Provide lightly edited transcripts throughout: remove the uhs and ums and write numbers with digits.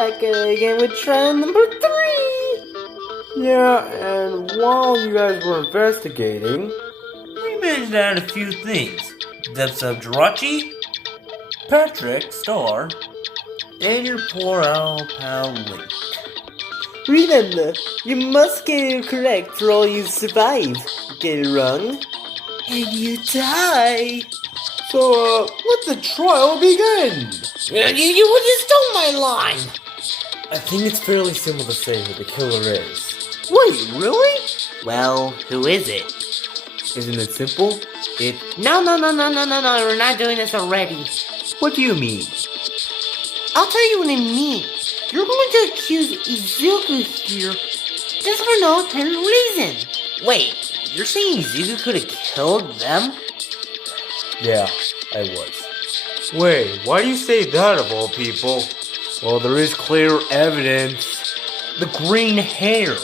back again with trial number 3! Yeah, and while you guys were investigating, we managed to add a few things. Depths of Jirachi, Patrick, Star, and your poor old pal Link. Remember, you must get it correct for all you survive. Get it wrong, and you die. so, let the trial begin! You stole my line! I think it's fairly simple to say who the killer is. Wait, really? Well, who is it? Isn't it simple? No, we're not doing this already. What do you mean? I'll tell you what I mean. You're going to accuse Izuku here just for no apparent reason. Wait, you're saying Izuku could have killed them? Yeah, I was. Wait, why do you say that of all people? Well, there is clear evidence. The green hair.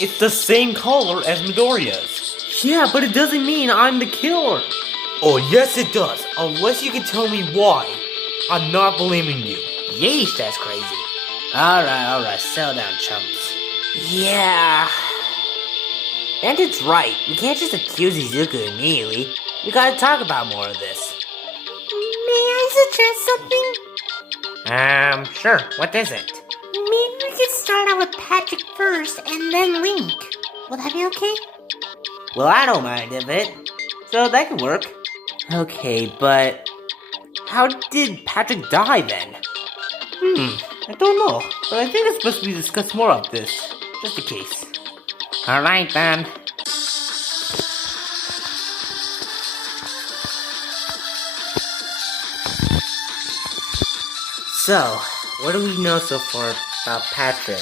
It's the same color as Midoriya's. Yeah, but it doesn't mean I'm the killer. Oh, yes it does. Unless you can tell me why. I'm not believing you. Yeesh, that's crazy. Alright, settle down, chumps. Yeah. Bandit's right. We can't just accuse Izuku immediately. We gotta talk about more of this. May I suggest something? Sure. What is it? Maybe we could start out with Patrick first and then Link. Will that be okay? Well, I don't mind a bit. So that could work. Okay, but how did Patrick die then? I don't know, but I think it's supposed to be discussed more of this, just in case. Alright then. So, what do we know so far about Patrick?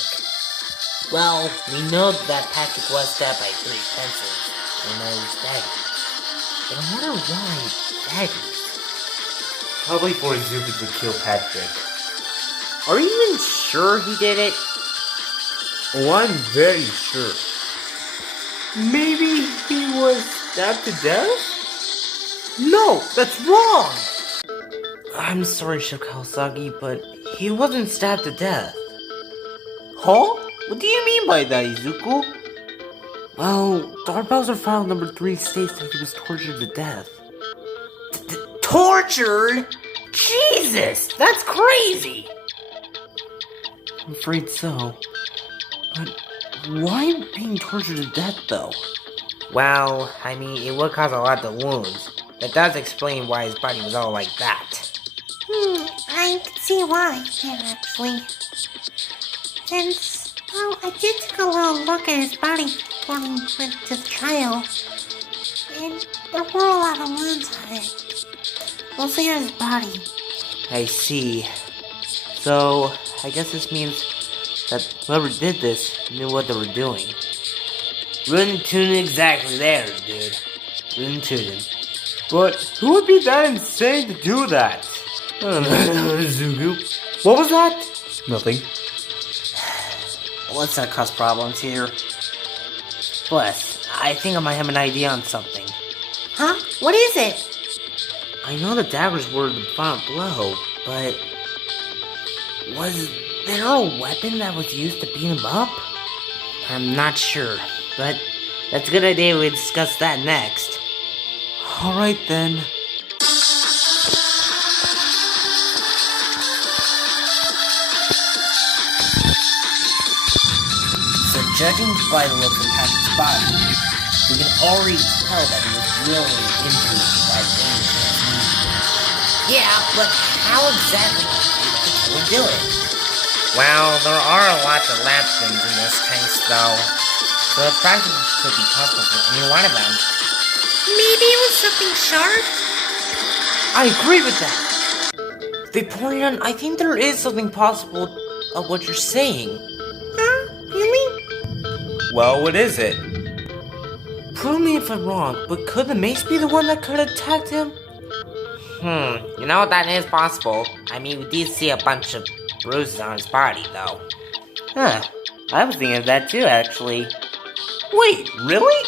Well, we know that Patrick was stabbed by 3 pencils, and those daggers. But I wonder why daggers? Probably for Izuku to kill Patrick. Are you even sure he did it? Oh, I'm very sure. Maybe he was stabbed to death? No, that's wrong! I'm sorry, Shokosagi, but he wasn't stabbed to death. Huh? What do you mean by that, Izuku? Well, Dark Bowser file number 3 states that he was tortured to death. Tortured? Jesus, that's crazy! I'm afraid so. But why being tortured to death, though? Well, I mean, it would cause a lot of wounds. That does explain why his body was all like that. I can see why, actually. Since, well, I did take a little look at his body before we went to the trial. And there were a lot of wounds on it. Mostly on his body. I see. So, I guess this means that whoever did this knew what they were doing. Rootin' tootin' exactly there, dude. Rootin' tootin'. But who would be that insane to do that? Zugu. What was that? Nothing. Let's not cause problems here. Bless, I think I might have an idea on something. Huh? What is it? I know the daggers were the final blow, but was there a weapon that was used to beat him up? I'm not sure, but that's a good idea. We discuss that next. Alright then. So judging by the look of Patrick's body, we can already tell that he was really injured by being transmuted. Yeah, but how exactly did we do it? Well, there are lots of lab things in this case, though. So it practically could be possible for any one of them. Maybe it was something sharp? I agree with that. They pointed out, I think there is something possible of what you're saying. Huh? Really? Well, what is it? Prove me if I'm wrong, but could the mace be the one that could have attacked him? You know, that is possible. I mean, we did see a bunch of bruises on his body, though. Huh. I was thinking of that too, actually. Wait, really?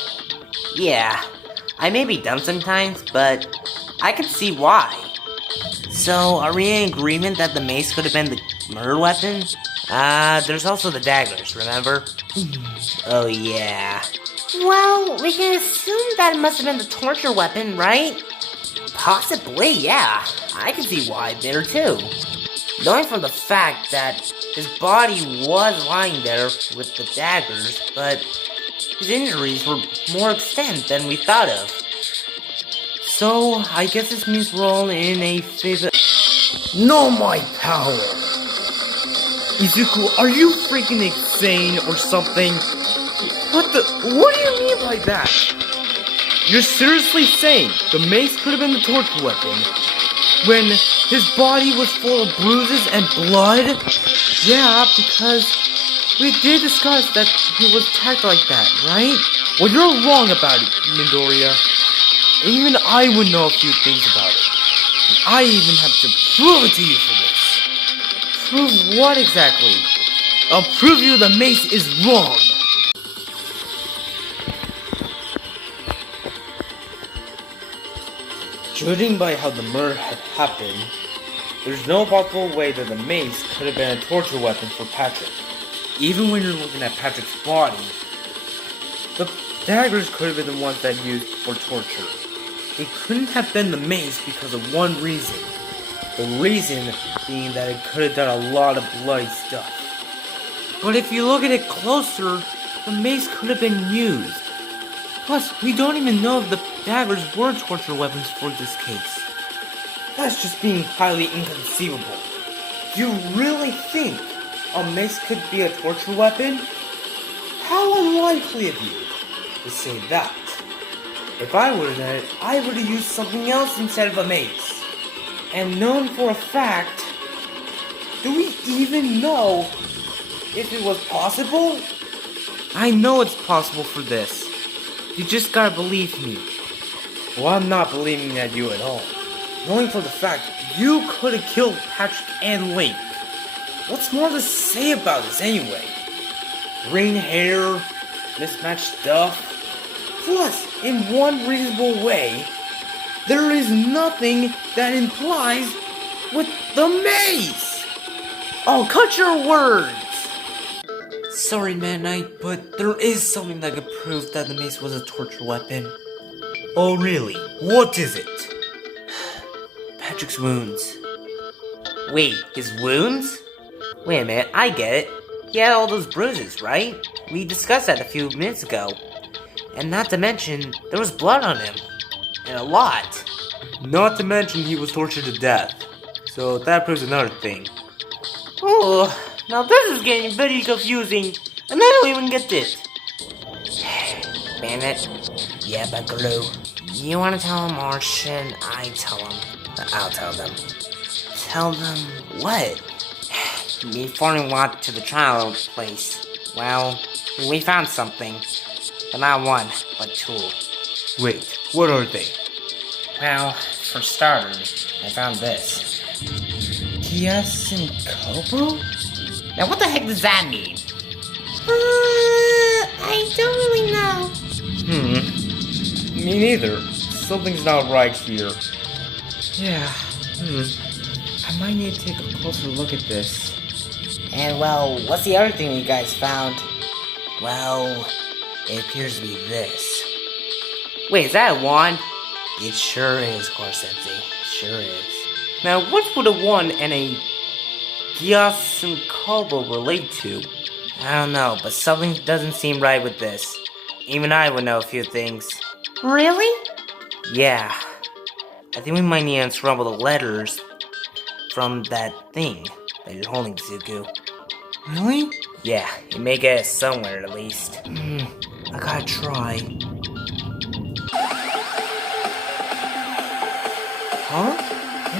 Yeah. I may be dumb sometimes, but I can see why. So, are we in agreement that the mace could have been the murder weapon? There's also the daggers, remember? Oh yeah. Well, we can assume that it must have been the torture weapon, right? Possibly, yeah. I can see why there too. Knowing from the fact that his body was lying there with the daggers, but his injuries were more extent than we thought of. So, I guess this means we're all in a favor. Know my power! Izuku, are you freaking insane or something? What do you mean by that? You're seriously saying the mace could have been the torture weapon when his body was full of bruises and blood? Yeah, because we did discuss that he was attacked like that, right? Well, you're wrong about it, Midoriya. Even I would know a few things about it. And I even have to prove it to you for this. Prove what exactly? I'll prove you the mace is wrong. Judging by how the murder had happened, there's no possible way that the mace could have been a torture weapon for Patrick. Even when you're looking at Patrick's body, the daggers could have been the ones that used for torture. It couldn't have been the mace because of one reason. The reason being that it could have done a lot of bloody stuff. But if you look at it closer, the mace could have been used. Plus, we don't even know if the daggers were torture weapons for this case. That's just being highly inconceivable. You really think a mace could be a torture weapon? How unlikely of you to say that. If I would have done it, I would have used something else instead of a mace. And known for a fact, do we even know if it was possible? I know it's possible for this. You just gotta believe me. Well, I'm not believing at you at all. Knowing for the fact you could have killed Patrick and Link. What's more to say about this anyway? Green hair, mismatched stuff. Plus, in one reasonable way, there is nothing that implies with the mace. Oh, cut your words! Sorry, Mad Knight, but there is something that could prove that the mace was a torture weapon. Oh really? What is it? Patrick's wounds. Wait, his wounds? Wait a minute, I get it. He had all those bruises, right? We discussed that a few minutes ago. And not to mention, there was blood on him. And a lot. Not to mention he was tortured to death. So that proves another thing. Oh, now this is getting very confusing. And I don't even get this. Bandit. Yeah, Buckaroo. You wanna tell him or should I tell him? I'll tell them. Tell them what? Before we walked to the trial place, well, we found something. But not one, but two. Wait, what are they? Well, for starters, I found this. Yes and Kobo? Now what the heck does that mean? I don't really know. Me neither. Something's not right here. Yeah, I might need to take a closer look at this. And well, what's the other thing you guys found? Well, it appears to be this. Wait, is that a wand? It sure is, Sensei. Sure is. Now, what would a wand and a Kobo relate to? I don't know, but something doesn't seem right with this. Even I would know a few things. Really? Yeah. I think we might need to unscramble the letters from that thing that you're holding, Zuko. Really? Yeah, you may get it somewhere at least. I gotta try. Huh?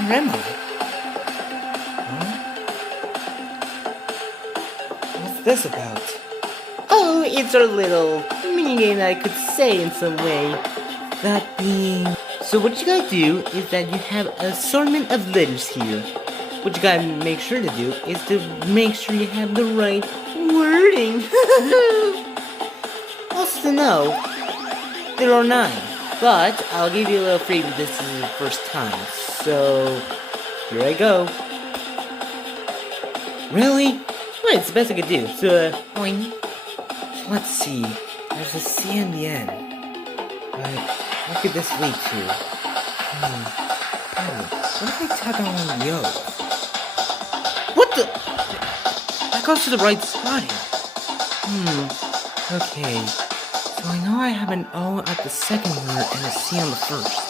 Where am I? What's this about? Oh, it's our little mini game that I could say in some way. That being... So what you gotta do is that you have an assortment of letters here. What you gotta make sure to do is to make sure you have the right wording. Also to know, there are 9. But I'll give you a little freebie if this is your first time. So, here I go. Really? Well, it's the best I could do. So, boing. Let's see. There's a C in the end. But what could this lead to? What if I tap on one of the O's? What the? That goes to the right spot here. Okay. So I know I have an O at the second word and a C on the first.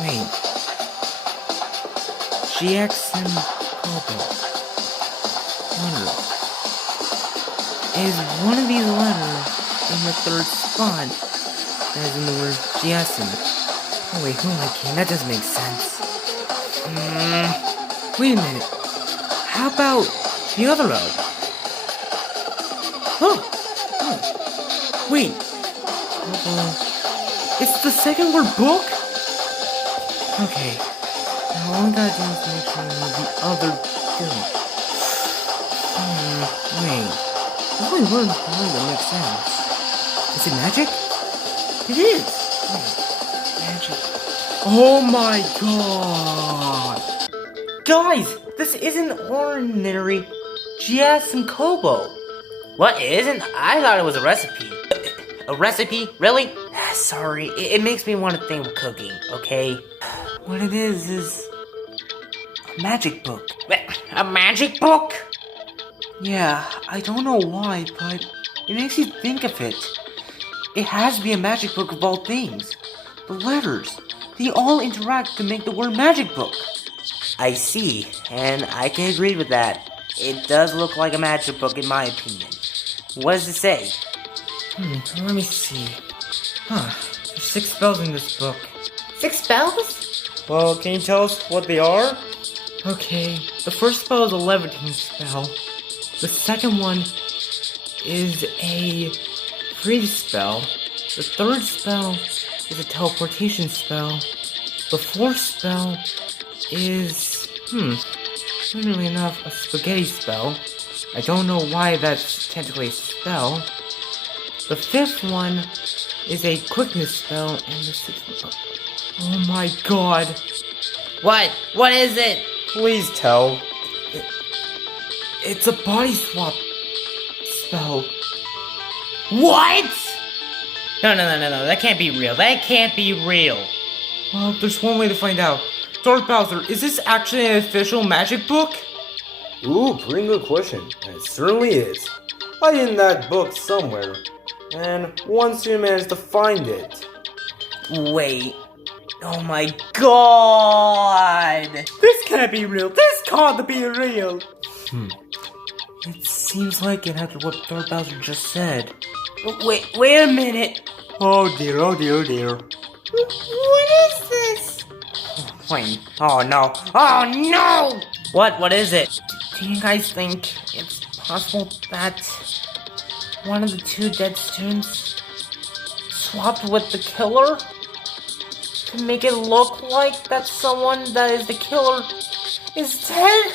Wait. GX and Kobo. Wonder. Is one of these letters in the third spot as in the word GSM? Oh wait, who am I kidding? That doesn't make sense. Wait a minute. How about the other O? Oh. Wait. It's the second word book? Okay. Now all I gotta do is make sure I know the other two. Wait. The only word that makes sense. Is it magic? It is! Wait. Magic. Oh my god! Guys! This isn't ordinary GS and Kobo. What, it isn't? I thought it was a recipe. A recipe? Really? Sorry, it makes me want to think of cooking, okay? What it is a magic book. A magic book? Yeah, I don't know why, but it makes you think of it. It has to be a magic book of all things. The letters, they all interact to make the word magic book. I see, and I can agree with that. It does look like a magic book in my opinion. What does it say? Let me see. There's 6 spells in this book. 6 spells? Well, can you tell us what they are? Okay, the first spell is a levitating spell. The second one is a freeze spell. The third spell is a teleportation spell. The fourth spell is, funnily enough, a spaghetti spell. I don't know why that's technically a spell. The fifth one is a quickness spell, and the sixth one... Oh my god. What? What is it? Please tell. It's a body swap spell. What? No, that can't be real. That can't be real. Well, there's one way to find out. Darth Bowser, is this actually an official magic book? Ooh, pretty good question. And it certainly is. I in that book somewhere. And once you manage to find it. Wait. Oh my god! This can't be real. This can't be real. It seems like it after what Darth Bowser just said. Wait a minute. Oh dear. What is this? Wait. Oh no. Oh no! What is it? Do you guys think it's possible that one of the two dead students swapped with the killer? To make it look like that someone that is the killer is dead?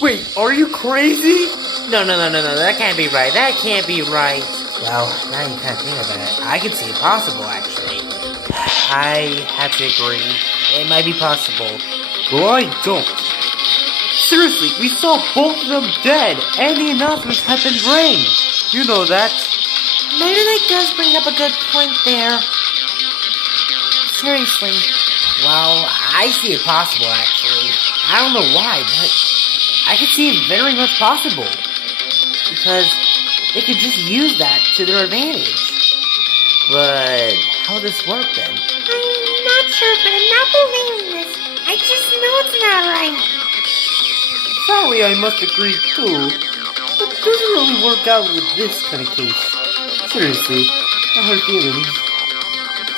Wait, are you crazy? No, that can't be right. That can't be right. Well, now you kind of think about it, I can see it possible, actually. I have to agree. It might be possible. Well, I don't. Seriously, we saw both of them dead, and the announcements have been rang. You know that. Maybe that does bring up a good point there. Seriously. Well, I see it possible, actually. I don't know why, but I can see it very much possible. Because they could just use that to their advantage. But how would this work then? I'm not sure, but I'm not believing this. I just know it's not right. Sorry, I must agree too. But it doesn't really work out with this kind of case. Seriously, I hurt feelings.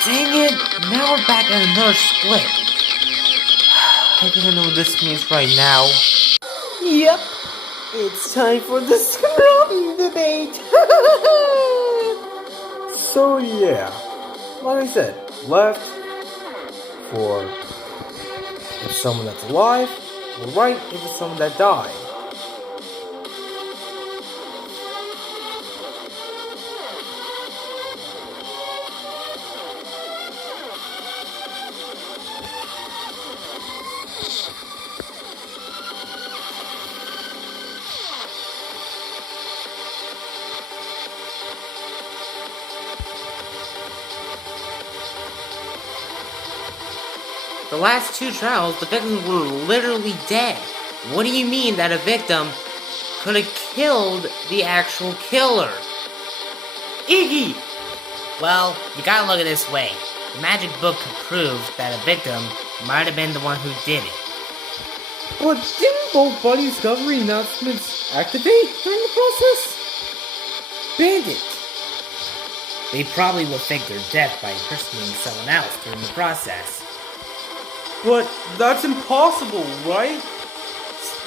Dang it! Now we're back at another split. I don't know what this means right now. Yep. It's time for the scrubbing debate. So yeah, like I said, left for if someone that's alive, or right if it's someone that died. The last two trials, the victims were literally dead. What do you mean that a victim could have killed the actual killer? Iggy! Well, you gotta look at it this way. The magic book could prove that a victim might have been the one who did it. But didn't both body discovery announcements activate during the process? Bandit! They probably will fake their death by impersonating someone else during the process. But that's impossible, right?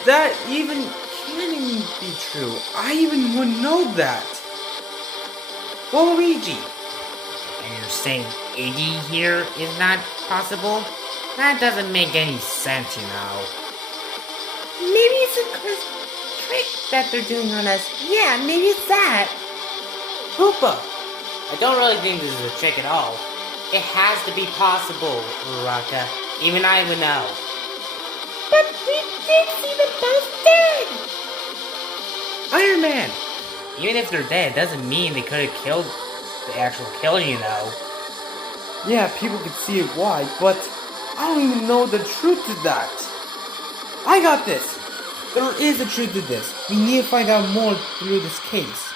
That even can't even be true. I even wouldn't know that. Waluigi! And you're saying Iggy here is not possible? That doesn't make any sense, you know. Maybe it's a trick that they're doing on us. Yeah, maybe it's that. Hoopa! I don't really think this is a trick at all. It has to be possible, Uraraka. Even I would know. But we did see them both dead! Iron Man! Even if they're dead, it doesn't mean they could have killed the actual killer, you know. Yeah, people could see it why, but I don't even know the truth to that. I got this! There is a truth to this. We need to find out more through this case.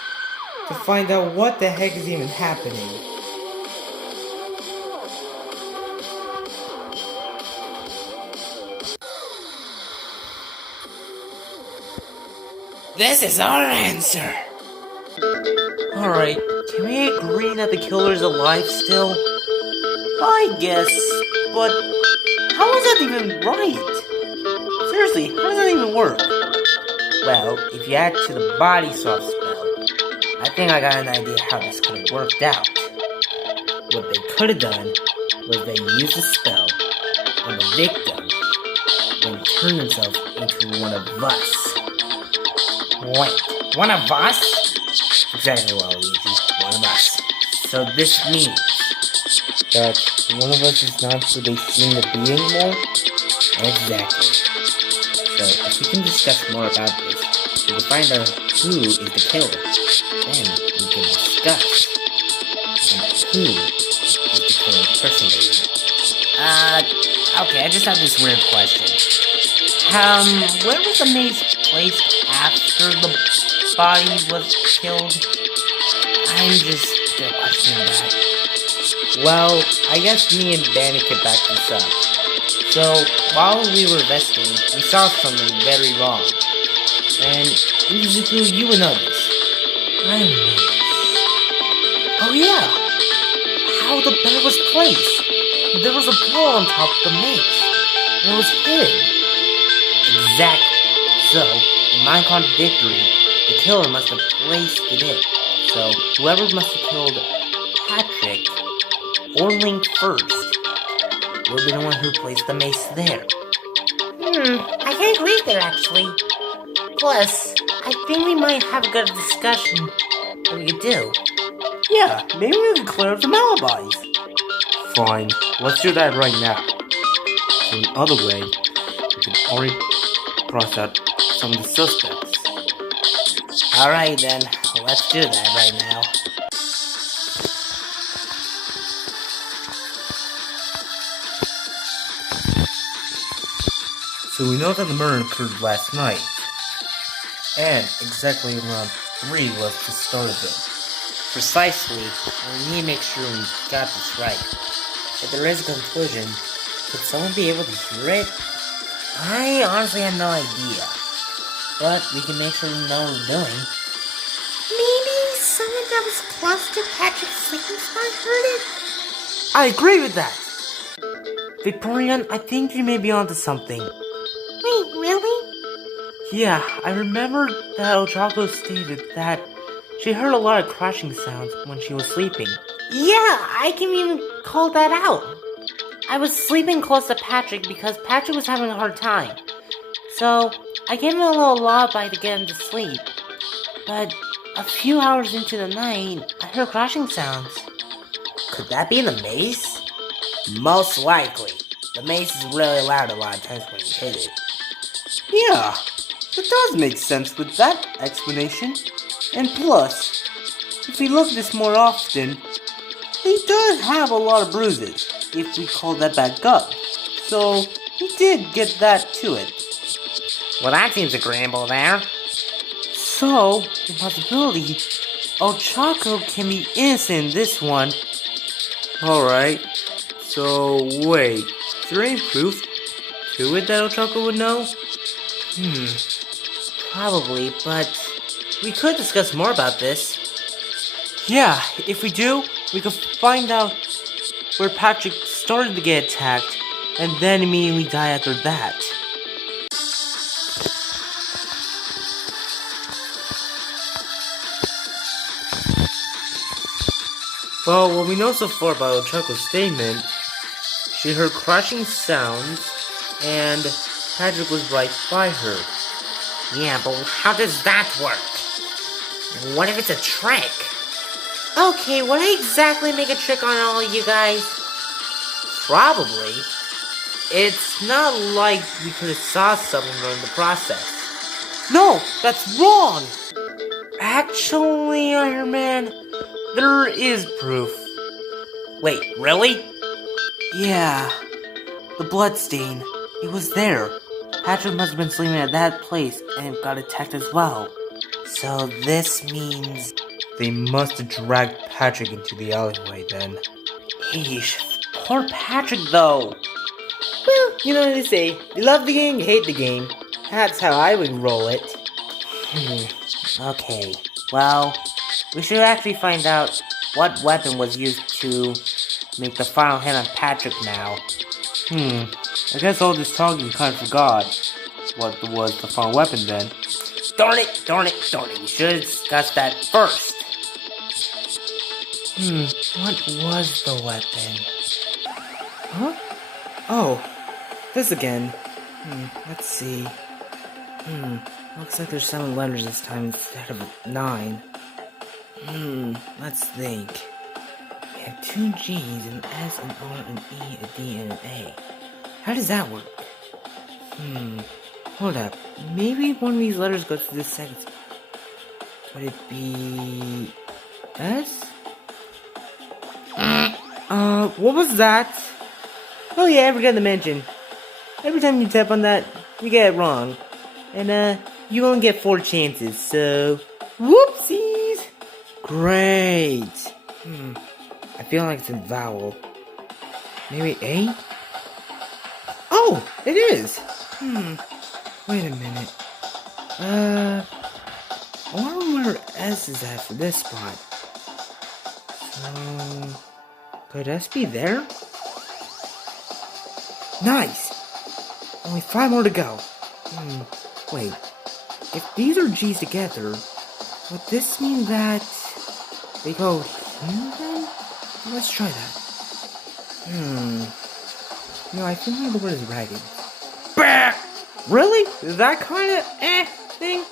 To find out what the heck is even happening. This is our answer! Alright, can we agree that the killer's alive still? I guess, but how is that even right? Seriously, how does that even work? Well, if you add to the body swap spell, I think I got an idea how this could have worked out. What they could have done was they used the spell on the victim and turned themselves into one of us. Wait, one of us? Exactly, Waluigi, one of us. So this means That one of us is not who they seem to be anymore? exactly. So if we can discuss more about this, we can find out who is the killer. Then we can discuss who is the killer impersonator. Okay, I just have this weird question. Where was the maze placed after the body was killed? I'm just still questioning that. Well, I guess me and Danny could back this up. So, while we were investing, we saw something very wrong. And Izuku, you would know this. I know. Oh yeah! How the bed was placed! There was a pillow on top of the maze. And it was hidden. Exactly. So, in my contradictory, the killer must have placed it in. So, whoever must have killed Patrick or Link first will be the one who placed the mace there. I can agree there, actually. Plus, I think we might have a good discussion that we could do. Yeah, maybe we can clear up some alibis. Fine, let's do that right now. So in other way, we can already cross out some of the suspects. Alright then, let's do that right now. So we know that the murder occurred last night. And exactly around 3 was the start of it. Precisely, and we need to make sure we got this right. If there is a conclusion, could someone be able to hear it? I honestly have no idea. But we can make sure we know what we're doing. Maybe someone that was close to Patrick's sleeping spot heard it? I agree with that. Victorian, I think you may be onto something. Wait, really? Yeah, I remember that Ochako stated that she heard a lot of crashing sounds when she was sleeping. Yeah, I can even call that out. I was sleeping close to Patrick because Patrick was having a hard time. So, I gave him a little lullaby to get him to sleep. But a few hours into the night, I heard crashing sounds. Could that be the mace? Most likely. The mace is really loud a lot of times when you hit it. Yeah, that does make sense with that explanation. And plus, if we look at this more often, he does have a lot of bruises, if we call that back up. so he did get that to it. Well, that seems a gamble there. So, the possibility El Chaco can be innocent in this one. Alright, so wait, is there any proof to it that El Chaco would know? Probably, but we could discuss more about this. Yeah, if we do, we could find out where Patrick started to get attacked and then immediately die after that. Well, what we know so far about El Chaco's statement, she heard crashing sounds and Patrick was right by her. Yeah, but how does that work? What if it's a trick? Okay, would I exactly make a trick on all you guys? Probably. It's not like we could have saw something during the process. No, that's wrong! Actually, Iron Man, there is proof. Wait, really? Yeah, the bloodstain. It was there. Patrick must have been sleeping at that place and got attacked as well. So this means... They must have dragged Patrick into the alleyway then. Eesh, poor Patrick though. Well, you know what they say. You love the game, you hate the game. That's how I would roll it. Okay, well, we should actually find out what weapon was used to make the final hit on Patrick now. I guess all this talking kind of forgot what was the final weapon then. Darn it, darn it, darn it. We should have discussed that first. What was the weapon? Huh? Oh, this again. Let's see. Looks like there's 7 letters this time instead of 9. Let's think. We have 2 G's, an S, an R, an E, a D, and an A. How does that work? Hold up. Maybe one of these letters goes to this second. Would it be... S? What was that? Oh yeah, I forgot to mention. Every time you tap on that, you get it wrong. And, you only get 4 chances, so... Whoopsies! Great! I feel like it's a vowel. Maybe A? Oh! It is! Wait a minute. I wonder where S is at for this spot. So... Could S be there? Nice! Only 5 more to go. Wait. If these are G's together, would this mean that they go here then? Let's try that. No, I feel like the word is ragged. Bah! Really? That kind of thing?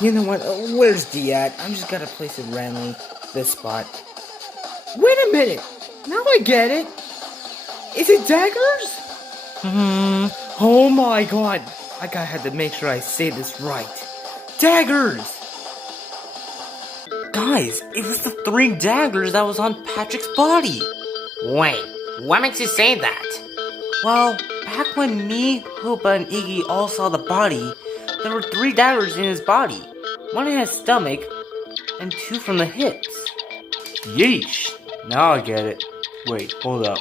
You know what? Where's D at? I'm just gonna place it randomly. This spot. Wait a minute! Now I get it! Is it daggers? Oh my god! I gotta have to make sure I say this right. Daggers! Guys, it was the 3 daggers that was on Patrick's body. Wait, what makes you say that? Well, back when me, Hoopa, and Iggy all saw the body, there were 3 daggers in his body. 1 in his stomach, and 2 from the hips. Yeesh! Now I get it. Wait, hold up.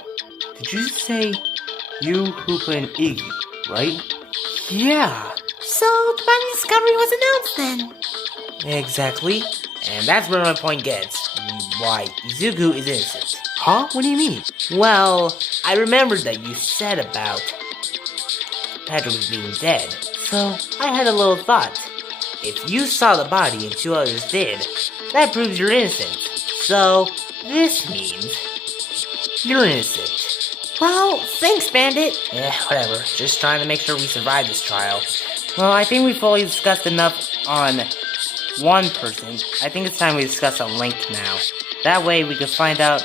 Did you say you, Hoopa, and Iggy, right? Yeah. So the body discovery was announced then. Exactly. And that's where my point gets. Why Izuku is innocent. Huh? What do you mean? Well, I remembered that you said about Patrick was being dead. So I had a little thought. If you saw the body and 2 others did, that proves you're innocent. So this means you're innocent. Well, thanks, Bandit. Whatever. Just trying to make sure we survive this trial. Well, I think we've fully discussed enough on one person. I think it's time we discuss a Link now. That way we can find out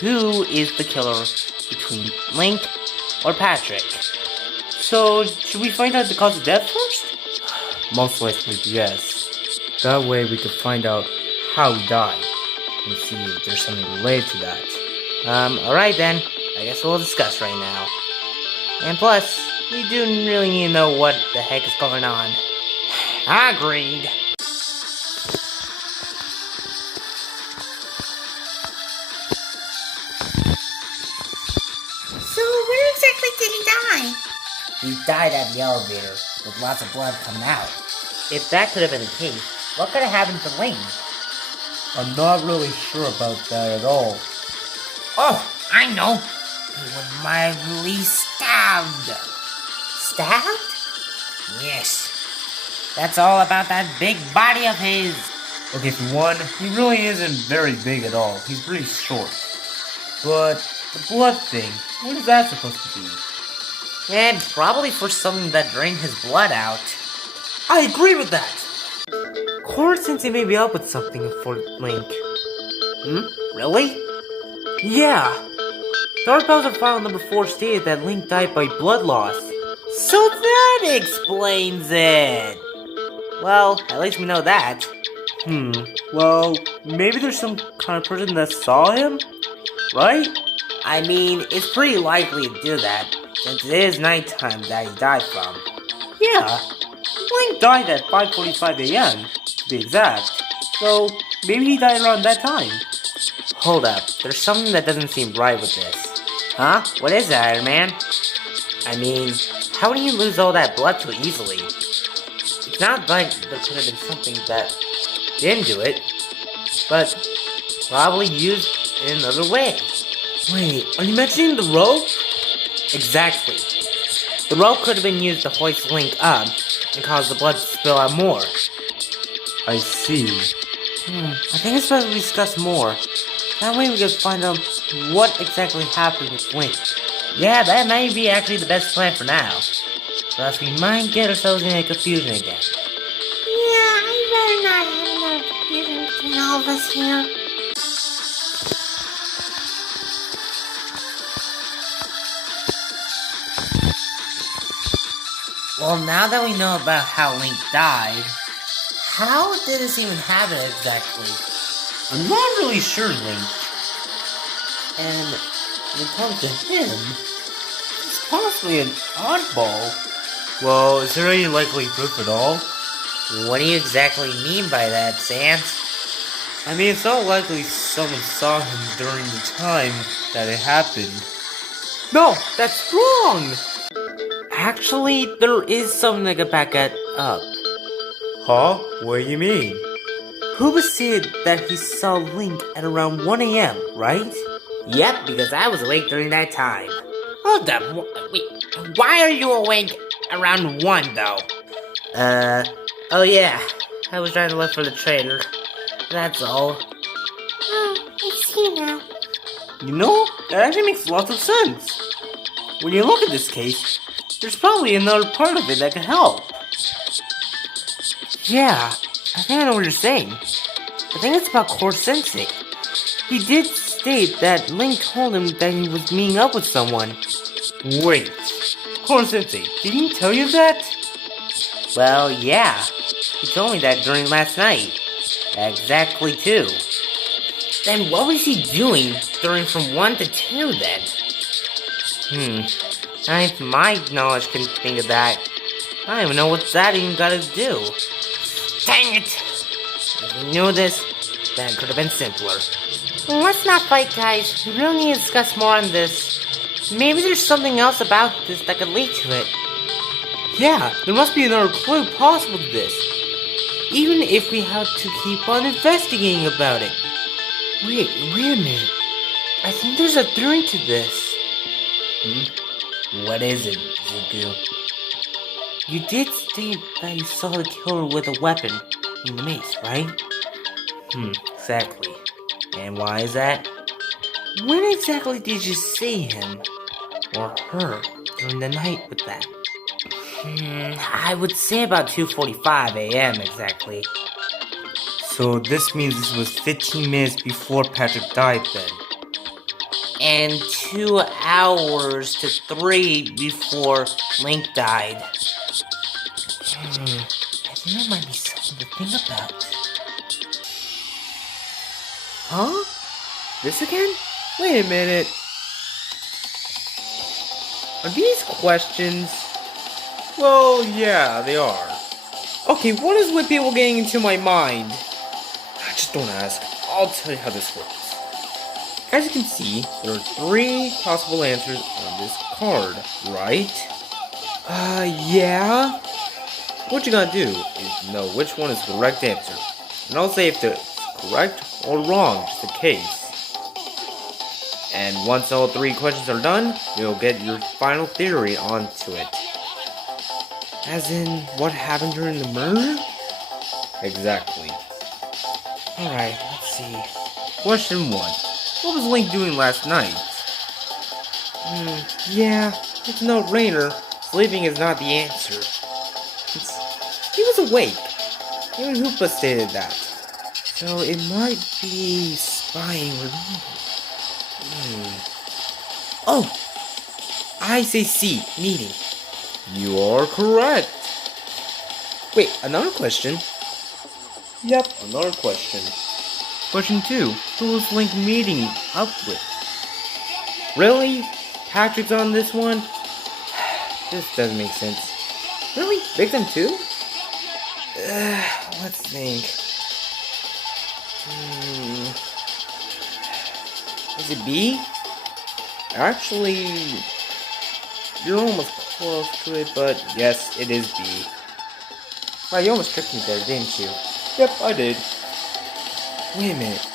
who is the killer between Link or Patrick. So, should we find out the cause of death first? Most likely, yes. That way we could find out how he died and see if there's something related to that. Alright then. I guess we'll discuss right now. And plus, we do really need to know what the heck is going on. Agreed. So where exactly did he die? He died at the elevator, with lots of blood coming out. If that could have been the case, what could have happened to Link? I'm not really sure about that at all. Oh, I know! He was mildly stabbed. Stabbed? Yes. That's all about that big body of his. Okay, for one, he really isn't very big at all. He's pretty short. But the blood thing, what is that supposed to be? And probably for something that drained his blood out. I agree with that! Sensei may be up with something for Link. Really? Yeah. Dark Bowser file number 4 stated that Link died by blood loss. So that explains it! Well, at least we know that. Well, maybe there's some kind of person that saw him? Right? I mean, it's pretty likely to do that, since it is nighttime that he died from. Yeah. Link died at 5:45 a.m., to be exact. So, maybe he died around that time. Hold up, there's something that doesn't seem right with this. Huh? What is that, Iron Man? I mean, how do you lose all that blood so easily? It's not like there could have been something that didn't do it, but probably used in another way. Wait, are you mentioning the rope? Exactly. The rope could have been used to hoist Link up and cause the blood to spill out more. I see. I think it's better we discuss more. That way we can find out what exactly happened with Link. Yeah, that may be actually the best plan for now. Or else we might get ourselves in a confusion again. Yeah, I'd rather not have another confusion between all of us here. Well, now that we know about how Link died, how did this even happen exactly? I'm not really sure, Link. And when it comes to him, He's possibly an oddball. Well, is there any likely proof at all? what do you exactly mean by that, Sans? I mean, it's not likely someone saw him during the time that it happened. No, that's wrong! Actually, there is something that could back that up. Huh? What do you mean? Hooba said that he saw Link at around 1 a.m., right? Yep, because I was awake during that time. Hold up, wait, why are you awake around 1 though? Oh yeah, I was trying to look for the traitor. That's all. Oh, I see now. You know, that actually makes lots of sense. When you look at this case, there's probably another part of it that can help. Yeah, I think I know what you're saying. I think it's about Sensei. He did state that Link told him that he was meeting up with someone. Wait. Sensei, did he tell you that? Well, yeah. He told me that during last night. Exactly 2. Then what was he doing during from 1 to 2 then? If my knowledge can think of that, I don't even know what that even gotta do. Dang it! If we knew this, then it could have been simpler. Let's not fight, guys. We really need to discuss more on this. Maybe there's something else about this that could lead to it. Yeah, there must be another clue possible to this. Even if we have to keep on investigating about it. Wait a minute. I think there's a theory to this. What is it, Zuku? You did state that you saw the killer with a weapon in the maze, right? Exactly. And why is that? When exactly did you see him or her during the night with that? I would say about 2:45 a.m. exactly. So this means this was 15 minutes before Patrick died then. And 2 hours to 3 before Link died. I think that might be something to think about. Huh? This again? Wait a minute. Are these questions? Well, yeah, they are. Okay, what is with people getting into my mind? Just don't ask. I'll tell you how this works. As you can see, there are 3 possible answers on this card, right? Yeah? What you gotta do is know which one is the correct answer. And I'll say if it's correct or wrong, just in case. And once all 3 questions are done, you'll get your final theory onto it. As in, what happened during the murder? Exactly. Alright, let's see. Question 1. What was Link doing last night? Yeah, It's no brainer. Sleeping is not the answer. He was awake. Even Hoopa stated that. so it might be spying or... Oh! I say C, meeting. You are correct. Wait, another question? Yep, another question. Question 2. Who was Link meeting up with? Really? Patrick's on this one? This doesn't make sense. Really? Victim 2? Let's think. Is it B? Actually, you're almost close to it, but yes, it is B. Wow, you almost tricked me there, didn't you? Yep, I did. Wait a minute.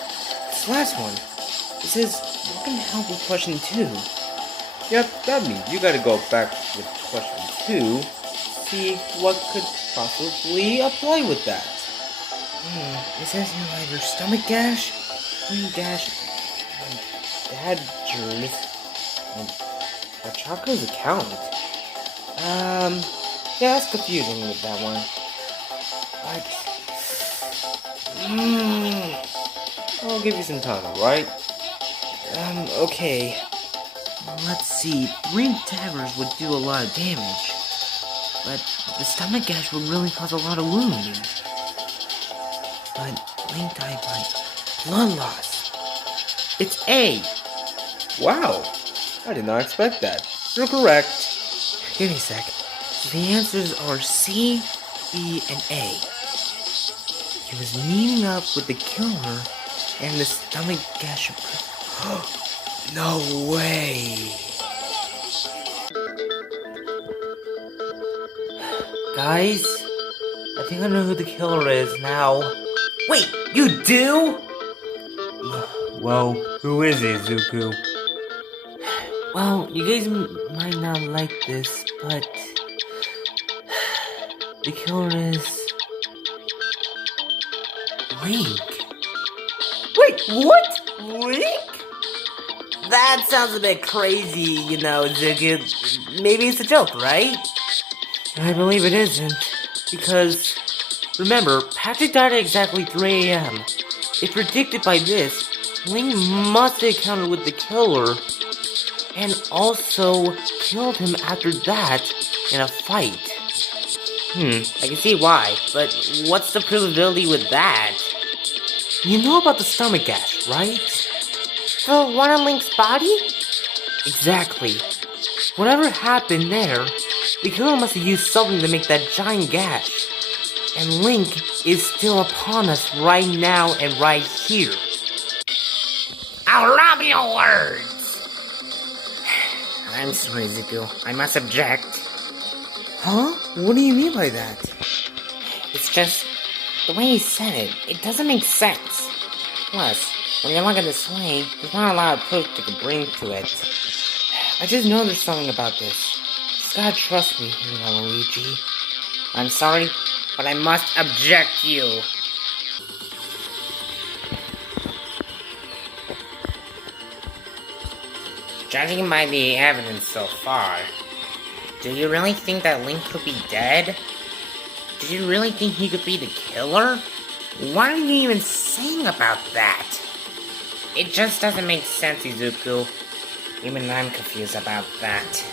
This last one. It says, what can help with question 2? Yep, that means you gotta go back with question 2, see what could possibly apply with that. It says here either stomach gash, brain gash, bad germs, and Chaco's account. Yeah, that's confusing with that one. But, I'll give you some time, alright? okay. Let's see, 3 daggers would do a lot of damage, but the stomach gash would really cause a lot of wounding. But Link died by blood loss. It's A. Wow, I did not expect that. You're correct. Give me a sec. The answers are C, B, and A. He was meeting up with the killer and the stomach gash. No way. Guys, I think I know who the killer is now. Wait, you do? Well, who is it, Zuko? Well, you guys might not like this, but the killer is Link. Wait, what? Link? That sounds a bit crazy, you know, Zuko. Maybe it's a joke, right? I believe it isn't, because remember, Patrick died at exactly 3 a.m. If predicted by this, Link must have encountered with the killer, and also killed him after that in a fight. I can see why, but what's the probability with that? You know about the stomach gash, right? The one on Link's body? Exactly. Whatever happened there, the killer must have used something to make that giant gash. And Link is still upon us right now and right here. I'll rob your words! I'm sorry, Zuko. I must object. Huh? What do you mean by that? It's just, the way he said it, it doesn't make sense. Plus, when you look at this way, there's not a lot of proof you can bring to it. I just know there's something about this. Just gotta trust me here, Luigi. I'm sorry, but I must object you. Judging by the evidence so far, do you really think that Link could be dead? Do you really think he could be the killer? What are you even saying about that? It just doesn't make sense, Izuku. Even I'm confused about that.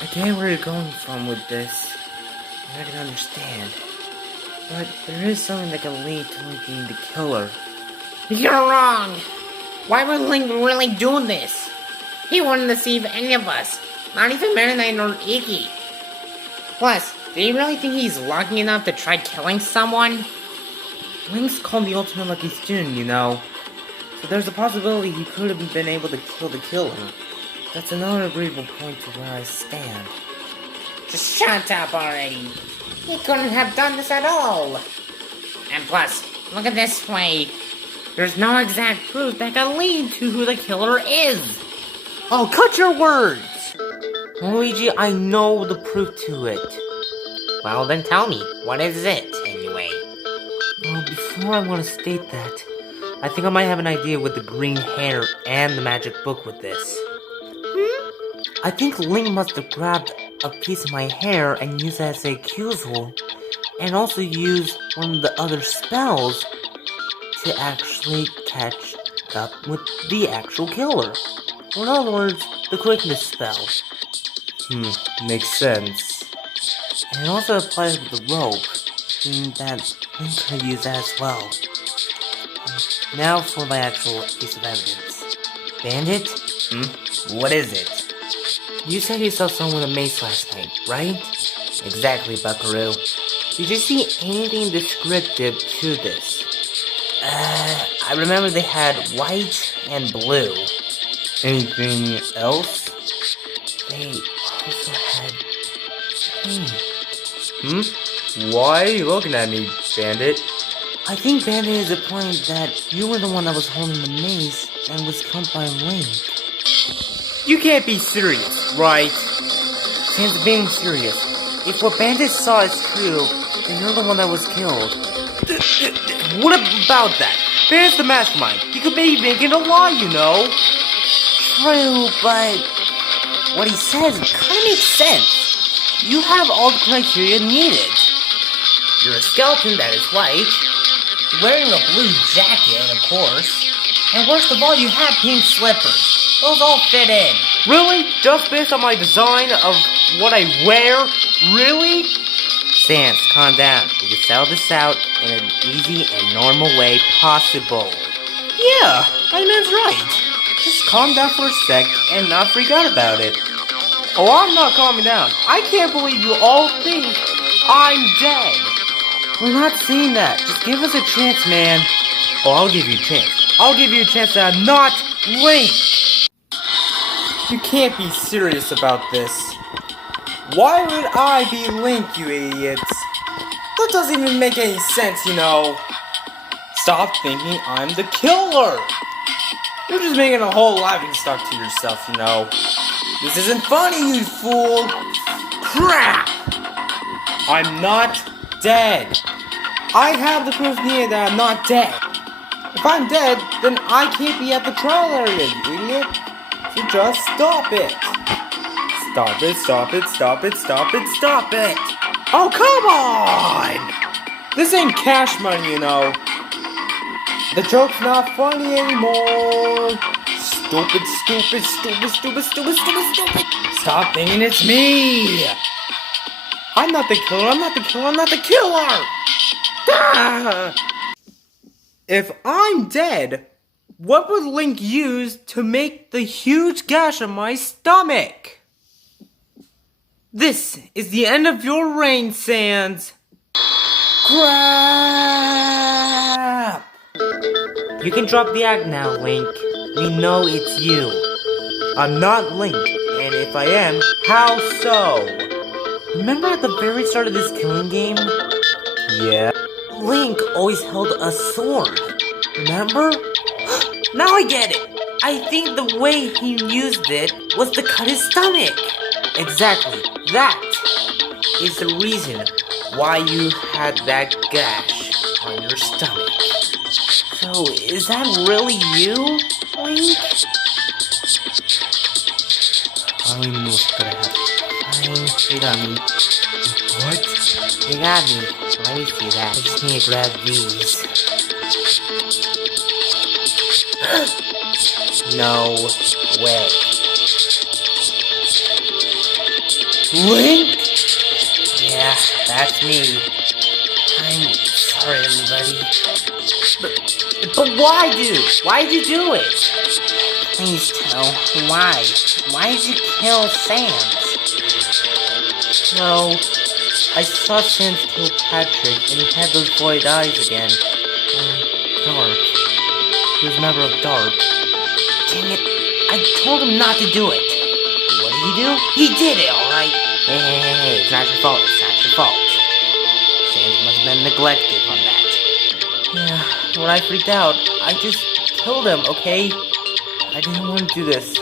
I get where you're going from with this, and I can understand. But there is something that can lead to Link being the killer. You're wrong! Why would Link really do this? He wouldn't deceive any of us. Not even Meta Knight nor Iggy. Plus, do you really think he's lucky enough to try killing someone? Link's called the ultimate lucky student, you know. So there's a possibility he could have been able to kill the killer. That's another agreeable point to where I stand. Just shut up already. He couldn't have done this at all. And plus, look at this way. There's no exact proof that can lead to who the killer is. Oh, cut your words! Luigi, I know the proof to it. Well, then tell me, what is it, anyway? Well, before I want to state that, I think I might have an idea with the green hair and the magic book with this. I think Link must have grabbed a piece of my hair and used it as a accusal, and also used one of the other spells to actually catch up with the actual killer. Or in other words, the quickness spell. Makes sense. And it also applies with the rope, meaning that Link could use that as well. Now for my actual piece of evidence. Bandit? What is it? You said you saw someone with a mace last night, right? Exactly, Buckaroo. Did you see anything descriptive to this? I remember they had white and blue. Anything else? They also had pink. Why are you looking at me, Bandit? I think Bandit is implying that you were the one that was holding the mace and was killed by Link. You can't be serious, right? Sam's being serious. If what Bandit saw is true, then you're the one that was killed. What about that? Bandit's the mastermind. He could be making a lie, you know. True, but what he says kind of makes sense. You have all the criteria needed. You're a skeleton that is white, wearing a blue jacket, of course, and worst of all, you have pink slippers. Those all fit in. Really? Just based on my design of what I wear? Really? Sans, calm down. We can settle this out in an easy and normal way possible. Yeah, my man's right. Just calm down for a sec and not freak out about it. Oh, I'm not calming down. I can't believe you all think I'm dead. We're not saying that. Just give us a chance, man. Oh, I'll give you a chance. I'll give you a chance that I'm not Link. You can't be serious about this. Why would I be Link, you idiots? That doesn't even make any sense, you know. Stop thinking I'm the killer. You're just making a whole laughing stock to yourself, you know. This isn't funny, you fool. Crap! I'm not dead. I have the proof needed that I'm not dead. If I'm dead, then I can't be at the trial area, you idiot. So just stop it. Stop it, stop it, stop it, stop it, stop it. Oh, come on! This ain't cash money, you know. The joke's not funny anymore. Stupid, stupid, stupid, stupid, stupid, stupid, stupid. Stop thinking it's me. I'm not the killer, I'm not the killer, I'm not the killer. Ah! If I'm dead, what would Link use to make the huge gash on my stomach? This is the end of your reign, Sans. Crap! You can drop the act now, Link. We know it's you. I'm not Link, and if I am, how so? Remember at the very start of this killing game? Yeah. Link always held a sword. Remember? Now I get it! I think the way he used it was to cut his stomach. Exactly. That is the reason why you had that gash on your stomach. So, is that really you, Link? I don't even know what's gonna happen. Fine, you got me. What? You got me. Let me see that. I just need to grab these. No way. Link? Yeah, that's me. I'm sorry, everybody. But why, dude? Why'd you do it? Please tell. Why? Why did you kill Sans? Well, I saw Sans kill Patrick, and he had those void eyes again. Dark. He was a member of Dark. Dang it! I told him not to do it. What did he do? He did it, alright? Hey, it's not your fault. It's not your fault. Sans must have been neglected on that. Yeah, when I freaked out, I just killed him, okay? I didn't want to do this,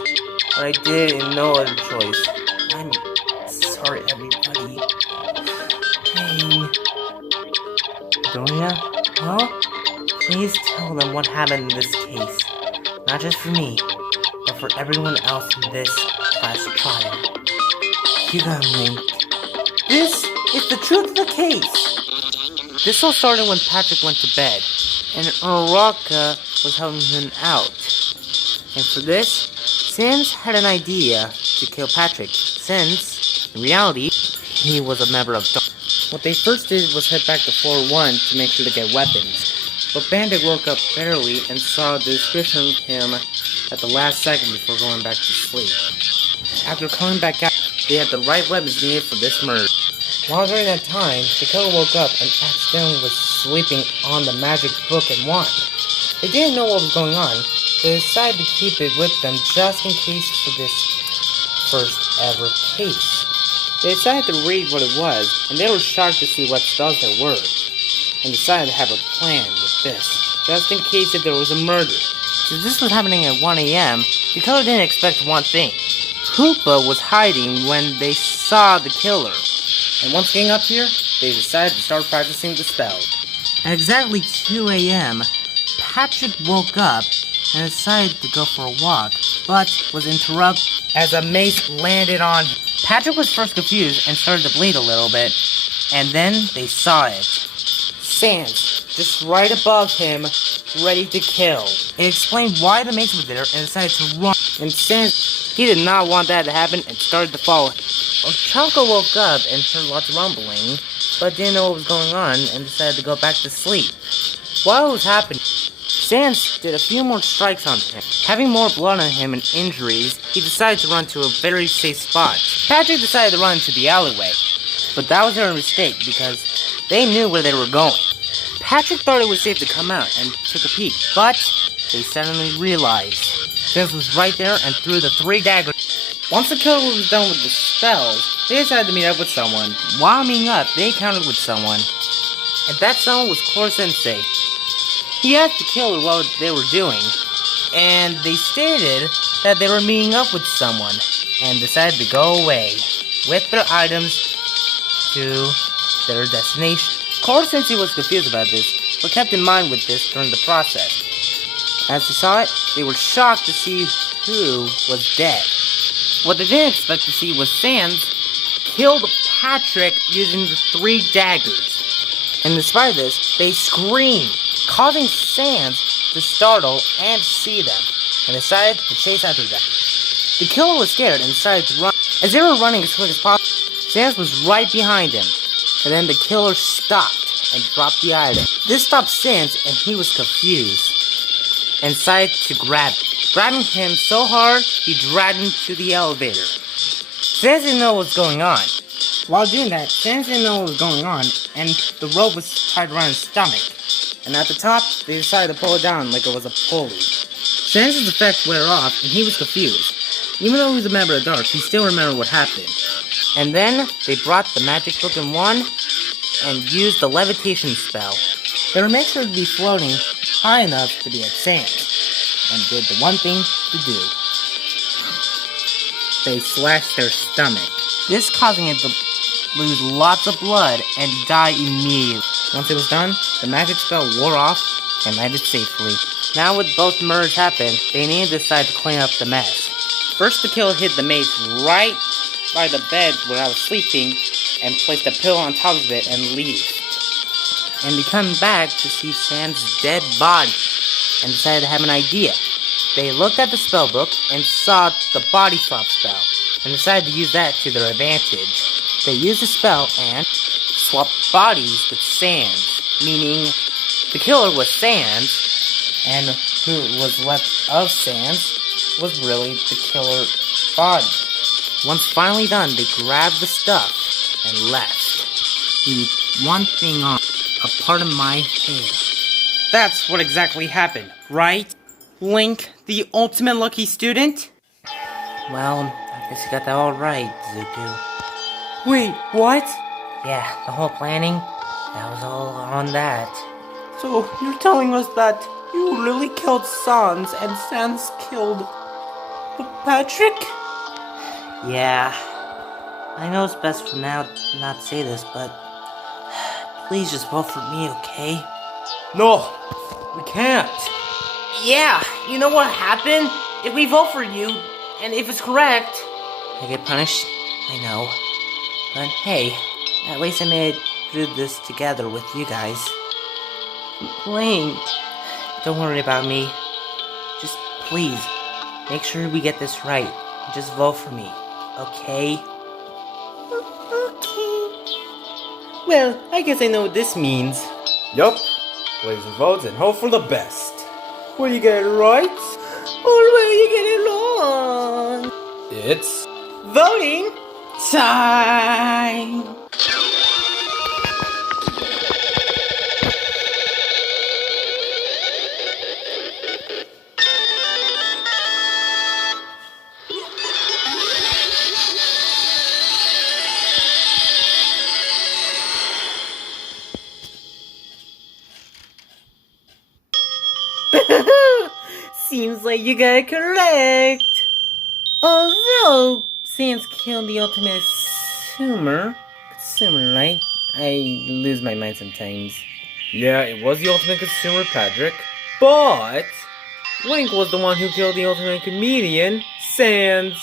but I did in no other choice. I'm sorry, everybody. Dang. Doria? Huh? Please tell them what happened in this case. Not just for me, but for everyone else in this class trial. You got me. This is the truth of the case. This all started when Patrick went to bed, and Uraraka was helping him out. And for this, Sans had an idea to kill Patrick, since, in reality, he was a member of Dark. What they first did was head back to floor 1 to make sure to get weapons. But Bandit woke up barely and saw the description of him at the last second before going back to sleep. After coming back out, they had the right weapons needed for this murder. While during that time, the killer woke up and accidentally was sleeping on the magic book and wand. They didn't know what was going on, so they decided to keep it with them just in case for this first ever case. They decided to read what it was, and they were shocked to see what spells there were, and decided to have a plan with this, just in case if there was a murder. Since this was happening at 1 a.m., the killer didn't expect one thing. Hoopa was hiding when they saw the killer. And once getting up here, they decided to start practicing the spell. At exactly 2 a.m., Patrick woke up and decided to go for a walk, but was interrupted as a mace landed on him. Patrick was first confused and started to bleed a little bit, and then they saw it. Sans, just right above him, ready to kill. It explained why the mace was there and decided to run. And Sans, he did not want that to happen and started to follow him. Chanko woke up and heard lots of rumbling, but didn't know what was going on and decided to go back to sleep. While it was happening, Sans did a few more strikes on him. Having more blood on him and injuries, he decided to run to a very safe spot. Patrick decided to run to the alleyway, but that was their mistake because they knew where they were going. Patrick thought it was safe to come out and took a peek, but they suddenly realized Sans was right there and threw the 3 daggers. Once the killer was done with the spells, they decided to meet up with someone. While meeting up, they encountered with someone, and that someone was Core Sensei. He asked the killer what they were doing, and they stated that they were meeting up with someone, and decided to go away with their items to their destination. Core Sensei was confused about this, but kept in mind with this during the process. As they saw it, they were shocked to see who was dead. What they didn't expect to see was Sans killed Patrick using the 3 daggers. And despite this, they screamed, causing Sans to startle and see them, and decided to chase after them. The killer was scared and decided to run. As they were running as quick as possible, Sans was right behind him, and then the killer stopped and dropped the item. This stopped Sans, and he was confused, and decided to grab him. Grabbing him so hard, he dragged him to the elevator. Sans didn't know what was going on. While doing that, Sans didn't know what was going on, and the rope was tied around his stomach. And at the top, they decided to pull it down like it was a pulley. Sans' effect wore off, and he was confused. Even though he was a member of Dark, he still remembered what happened. And then, they brought the magic book in one, and used the levitation spell. They were made sure to be floating high enough to be at Sans, and did the one thing to do. They slashed their stomach, this causing it to lose lots of blood and die immediately. Once it was done, the magic spell wore off and landed safely. Now with both murders happened, they needed to decide to clean up the mess. First the killer hid the mace right by the bed where I was sleeping and placed a pillow on top of it and leave. And they come back to see Sans' dead body and decided to have an idea. They looked at the spell book and saw the body swap spell and decided to use that to their advantage. They used the spell and swapped bodies with Sans, meaning the killer was Sans, and who was left of Sans was really the killer body. Once finally done, they grabbed the stuff and left. With one thing on, a part of my hair. That's what exactly happened, right? Link, the ultimate lucky student? Well, I guess you got that all right, Zuko. Wait, what? Yeah, the whole planning, that was all on that. So, you're telling us that you really killed Sans and Sans killed Patrick? Yeah. I know it's best for now not to say this, but please just vote for me, okay? No, we can't. Yeah, you know what happened? If we vote for you, and if it's correct, I get punished. I know. But hey, at least I made it through this together with you guys. Link, don't worry about me. Just please, make sure we get this right. Just vote for me, okay? Okay. Well, I guess I know what this means. Yup. Place your votes and hope for the best. Will you get it right? Or will you get it wrong? It's Voting time! Seems like you got it correct. Although Sans killed the ultimate consumer, right? I lose my mind sometimes. Yeah, it was the ultimate consumer, Patrick. But Link was the one who killed the ultimate comedian, Sans.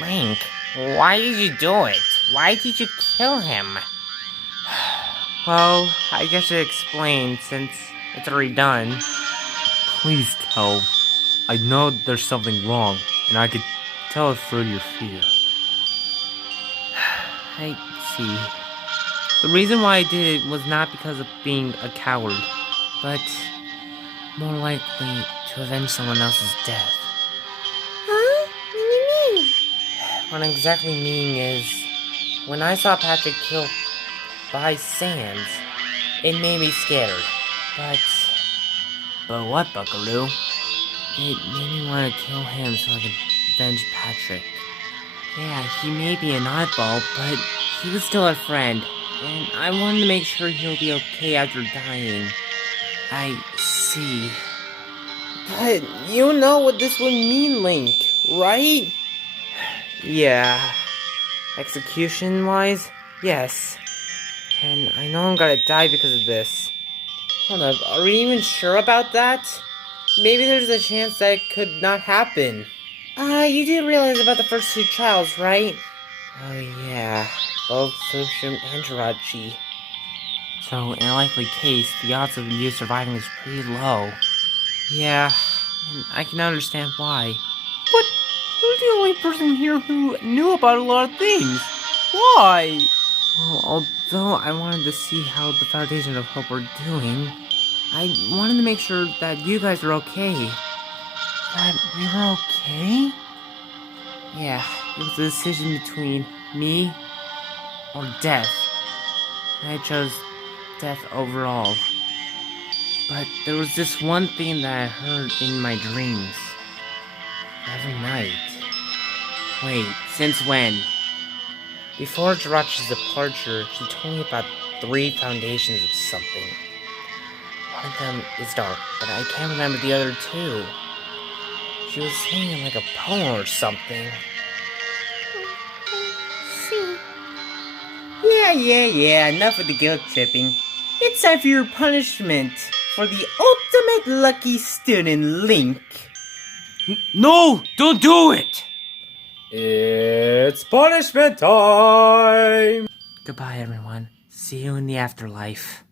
Link, why did you do it? Why did you kill him? Well, I guess I explained since it's already done. Please tell. I know there's something wrong, and I could tell it through your fear. I see. The reason why I did it was not because of being a coward, but more likely to avenge someone else's death. Huh? What do you mean? What I'm exactly meaning is, when I saw Patrick killed by Sans, it made me scared. But what, Buckaroo? It made me want to kill him so I could avenge Patrick. Yeah, he may be an oddball, but he was still a friend, and I wanted to make sure he'll be okay after dying. I see. But you know what this would mean, Link, right? Yeah. Execution-wise, yes. And I know I'm gonna die because of this. Hold up, are we even sure about that? Maybe there's a chance that it could not happen. You do realize about the first two trials, right? Oh yeah, both Fushim and Jirachi. So, in a likely case, the odds of you surviving is pretty low. Yeah, and I can understand why. But you're the only person here who knew about a lot of things. Why? Well, although I wanted to see how the Foundation of Hope were doing, I wanted to make sure that you guys were okay. That we were okay? Yeah, it was a decision between me or death. And I chose death overall. But there was this one thing that I heard in my dreams. Every night. Wait, since when? Before Jirachi's departure, she told me about 3 foundations of something. One of them is dark, but I can't remember the other 2. She was saying it like a poem or something. See. Yeah, enough with the guilt tripping. It's time for your punishment for the ultimate lucky student, Link. No! Don't do it! It's punishment time! Goodbye, everyone. See you in the afterlife.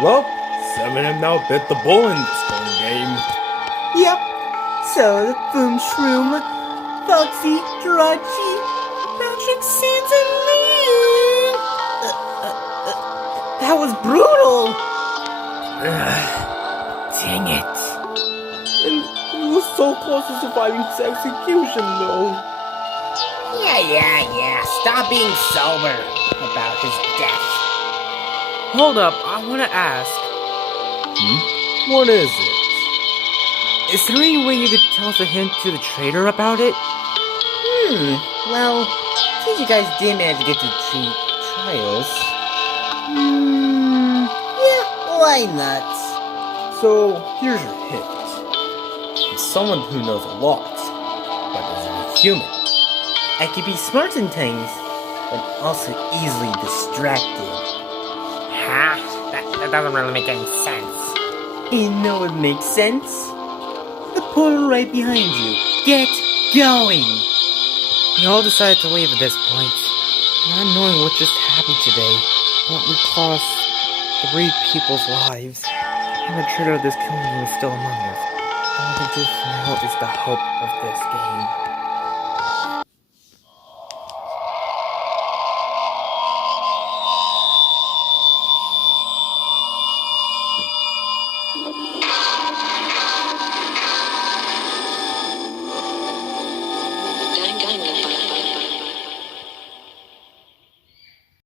Well, Seven have now bit the bull in this whole game. Yep. So the Boom Shroom, Foxy, Jirachi, Patrick Santa Lee. That was brutal. Dang it. And he was so close to surviving his execution, though. Yeah. Stop being sober about his death. Hold up, I want to ask. What is it? Is there any way you could tell us a hint to the trader about it? Well, since you guys did manage to get to trials, yeah, why not? So, here's your hint. He's someone who knows a lot, but isn't a human. I could be smart in things, but also easily distracted. Ha! That doesn't really make any sense. You know what makes sense? The portal right behind you. Get going! We all decided to leave at this point, not knowing what just happened today, but we cost 3 people's lives, and the traitor of this killing is still among us. All we do now is the hope of this game.